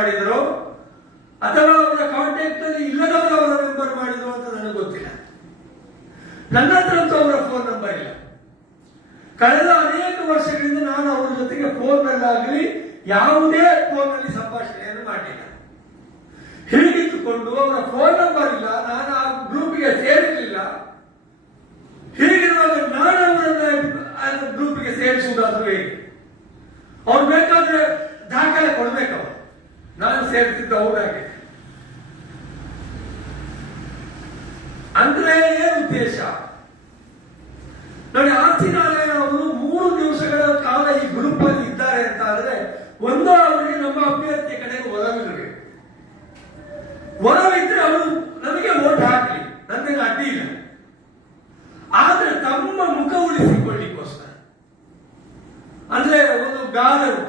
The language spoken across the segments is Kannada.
ಮಾಡಿದ್ರು ಅಥವಾ ಅವರ ಕಾಂಟ್ಯಾಕ್ಟ್ ಅಲ್ಲಿ ಇಲ್ಲದವರು ಅವರ ನಂಬರ್ ಮಾಡಿದ್ರು ಅಂತ ನನಗೆ ಗೊತ್ತಿಲ್ಲ. ನನ್ನ ಹತ್ರ ಅಂತೂ ಅವರ ಫೋನ್ ನಂಬರ್ ಇಲ್ಲ. ಕಳೆದ ಅನೇಕ ವರ್ಷಗಳಿಂದ ನಾನು ಅವರ ಜೊತೆಗೆ ಫೋನ್ ನಲ್ಲಾಗಲಿ ಯಾವುದೇ ಫೋನ್ನಲ್ಲಿ ಸಂಭಾಷಣೆಯನ್ನು ಮಾಡಿಲ್ಲ. ಹೀಗಿದ್ದುಕೊಂಡು ಅವರ ಫೋನ್ ನಂಬರ್ ಇಲ್ಲ, ನಾನು ಆ ಗ್ರೂಪಿಗೆ ಸೇರಿರಲಿಲ್ಲ. ಹೀಗಿರುವಾಗ ನಾನು ಅವರನ್ನ ಗ್ರೂಪಿಗೆ ಸೇರಿಸುವುದಾದ್ರೂ ಹೇಗೆ? ಅವ್ರು ಬೇಕಾದ್ರೆ ಸೇರ್ತಿದ್ದ ಅವ್ರಾಗೆ. ಅಂದ್ರೆ ಏನು ಉದ್ದೇಶ? ನೋಡಿ ಆರ್ತಿನಾರಾಯಣ ಅವರು ಮೂರು ದಿವಸಗಳ ಕಾಲ ಈ ಗ್ರೂಪ್ ಅಲ್ಲಿ ಇದ್ದಾರೆ ಅಂತ ಆದ್ರೆ ಒಂದು ಅವರಿಗೆ ನಮ್ಮ ಅಭ್ಯರ್ಥಿ ಕಡೆಗೆ ಒಲವಿರಬೇಕು ಒಲವಿದ್ರೆ ಅವರು ನಮಗೆ ಓಟ್ ಹಾಕಲಿ ನನಗೆ ಅಡ್ಡಿ ಇಲ್ಲ. ಆದ್ರೆ ತಮ್ಮ ಮುಖ ಉಳಿಸಿಕೊಳ್ಳಿಕ್ಕೋಸ್ಕರ. ಅಂದ್ರೆ ಒಂದು ಗಾದರು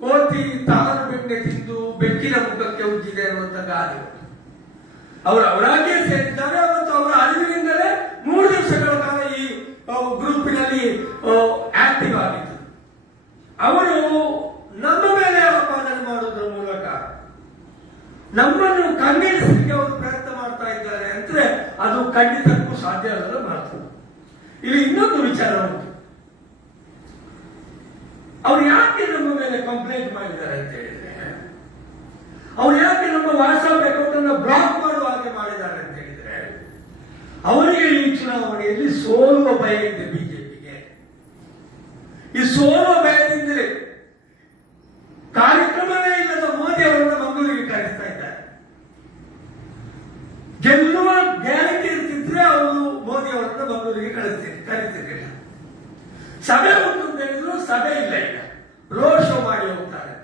ಕೋತಿ ತಾನು ಬೆಣ್ಣೆ ತಿಂದು ಬೆಕ್ಕಿನ ಮುಖಕ್ಕೆ ಉಜ್ಜಿದೆ ಅನ್ನುವಂತ ಗಾದೆ. ಅವರು ಅವರಾಗಿಯೇ ಸೇರಿದ್ದಾರೆ ಮತ್ತು ಅವರ ಅರಿವಿನಿಂದಲೇ ಮೂರು ದಿವಸಗಳ ಕಾಲ ಈ ಗ್ರೂಪಿನಲ್ಲಿ ಆಕ್ಟಿವ್ ಆಗಿತ್ತು ಅವರು ನಮ್ಮ ಮೇಲೆ ಆಪಾದನೆ ಮಾಡುವುದರ ಮೂಲಕ ನಮ್ಮನ್ನು ಕಂಗೆಡಿಸಲಿಕ್ಕೆ ಅವರು ಪ್ರಯತ್ನ ಮಾಡ್ತಾ ಇದ್ದಾರೆ ಅಂದ್ರೆ ಅದು ಖಂಡಿತಕ್ಕೂ ಸಾಧ್ಯ ಆಗಲ್ಲ ಮಾತು ಇಲ್ಲಿ ಇನ್ನೊಂದು ವಿಚಾರ ಉಂಟು. ಅವ್ರು ಯಾಕೆ ನಮ್ಮ ಮೇಲೆ ಕಂಪ್ಲೇಂಟ್ ಮಾಡಿದ್ದಾರೆ ಅಂತ ಹೇಳಿದ್ರೆ ಅವ್ರು ಯಾಕೆ ನಮ್ಮ ವಾಟ್ಸ್ಆಪ್ ಅಕೌಂಟ್ ಅನ್ನು ಬ್ಲಾಕ್ ಮಾಡುವ ಹಾಗೆ ಮಾಡಿದ್ದಾರೆ ಅಂತ ಹೇಳಿದ್ರೆ ಅವರಿಗೆ ಈ ಚುನಾವಣೆಯಲ್ಲಿ ಸೋಲುವ ಭಯ ಇದೆ ಬಿಜೆಪಿಗೆ. ಈ ಸೋಲುವ ಭಯದಿಂದಲೇ ಕಾರ್ಯಕ್ರಮವೇ ಇಲ್ಲದ ಮೋದಿ ಅವರನ್ನು ಮಂಗಳೂರಿಗೆ ಕರೆಸ್ತಾ ಇದ್ದಾರೆ. ಗೆಲ್ಲುವ ಗ್ಯಾರಂಟಿ ಇರ್ತಿದ್ರೆ ಅವರು ಮೋದಿ ಅವರನ್ನು ಮಂಗಳೂರಿಗೆ ಕಳಿಸ್ತೀರಿ ಕರೀತಿರ್ಲಿಲ್ಲ. ಸಭೆ ಉಂಟು ಹೇಳಿದ್ರು, ಸಭೆ ಇಲ್ಲ ಈಗ. ರೋಡ್ ಶೋ ಮಾಡಿ ಹೋಗ್ತಾರೆ.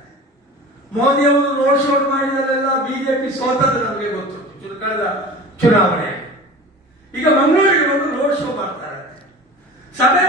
ಮೋದಿ ಅವರು ರೋಡ್ ಶೋ ಮಾಡಿದಲ್ಲೆಲ್ಲ ಬಿಜೆಪಿ ಸೋತದ್ದು ನಮಗೆ ಗೊತ್ತು. ಕಳೆದ ಚುನಾವಣೆ ಈಗ ಮಂಗಳೂರಿಗೆ ಬಂದು ರೋಡ್ ಶೋ ಮಾಡ್ತಾರೆ. ಸಭೆ